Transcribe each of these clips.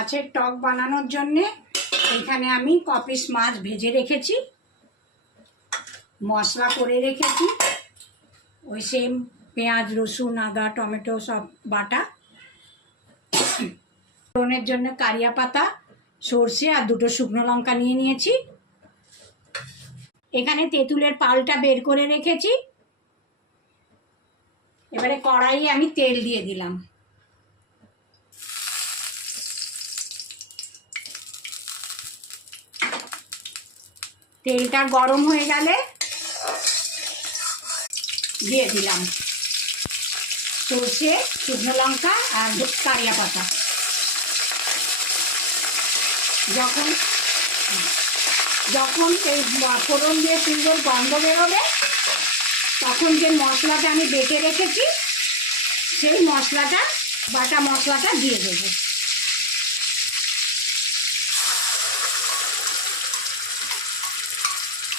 মাছের টক বানানোর জন্যে এখানে আমি কপিস মাছ ভেজে রেখেছি, মশলা করে রেখেছি, ওই সেম পেঁয়াজ রসুন আদা টমেটো সব বাটা। ফোড়নের জন্য কারিয়া পাতা, সর্ষে আর দুটো শুকনো লঙ্কা নিয়ে নিয়েছি। এখানে তেঁতুলের পালটা বের করে রেখেছি। এবারে কড়াইয়ে আমি তেল দিয়ে দিলাম। তেলটা গরম হয়ে গেলে দিয়ে দিলাম সর্ষে, শুকনো লঙ্কা আর কারিয়া পাতা। যখন যখন এই ফোড়ন দিয়ে সুন্দর গন্ধ বেরোবে, তখন যে মশলাটা আমি বেটে রেখেছি সেই মশলাটা, বাটা মশলাটা দিয়ে দেবো।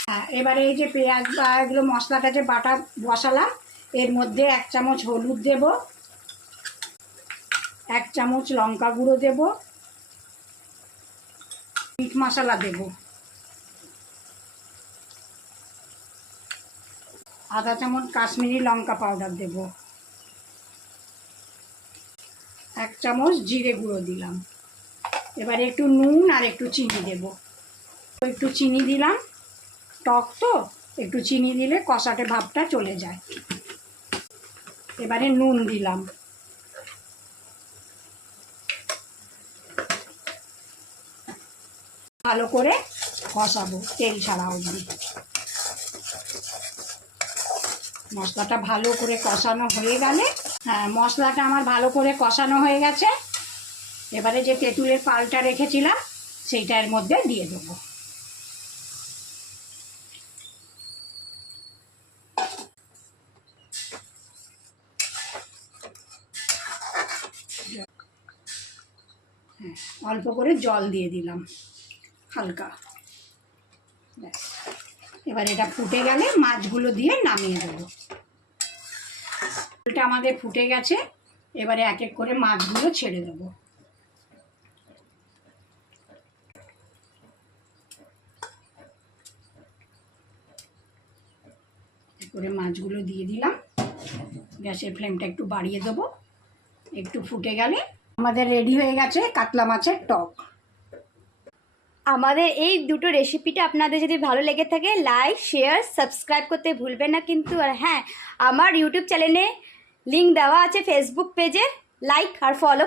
হ্যাঁ, এবারে এই যে পেঁয়াজ বা এগুলো মশলাটা যে বাটা বসালাম, এর মধ্যে 1 চামচ হলুদ দেব, 1 চামচ লঙ্কা গুঁড়ো দেব, মিট মশলা দেব, আধা চামচ কাশ্মীরি লঙ্কা পাউডার দেব, 1 চামচ জিরে গুঁড়ো দিলাম। এবারে একটু নুন আর একটু চিনি দেব। একটু চিনি দিলাম, টক তো একটু চিনি দিলে কষাটে ভাবটা চলে যায়। এবারে নুন দিলাম। ভালো করে কষাবো তেল ছাড়া অবধি। মশলাটা ভালো করে কষানো হয়ে গেলে, হ্যাঁ মশলাটা আমার ভালো করে কষানো হয়ে গেছে। এবারে যে তেঁতুলের পালটা রেখেছিলাম সেইটা এর মধ্যে দিয়ে দেবো। অল্প করে জল দিয়ে দিলাম হালকা। এবার এটা ফুটে গেলে মাছগুলো দিয়ে নামিয়ে দেবো। এটা আমাদের ফুটে গেছে। এবারে এক এক করে মাছগুলো ছেড়ে দেবো। করে মাছগুলো দিয়ে দিলাম। গ্যাসের ফ্লেমটা একটু বাড়িয়ে দেবো। একটু ফুটে গেলে আমাদের রেডি হয়ে গেছে কাতলা মাছের টক। আমাদের এই দুটো রেসিপিটা আপনাদের যদি ভালো লেগে থাকে, লাইক শেয়ার সাবস্ক্রাইব করতে ভুলবেন না কিন্তু। আর হ্যাঁ, আমার ইউটিউব চ্যানেলে লিঙ্ক দেওয়া আছে, ফেসবুক পেজে লাইক আর ফলো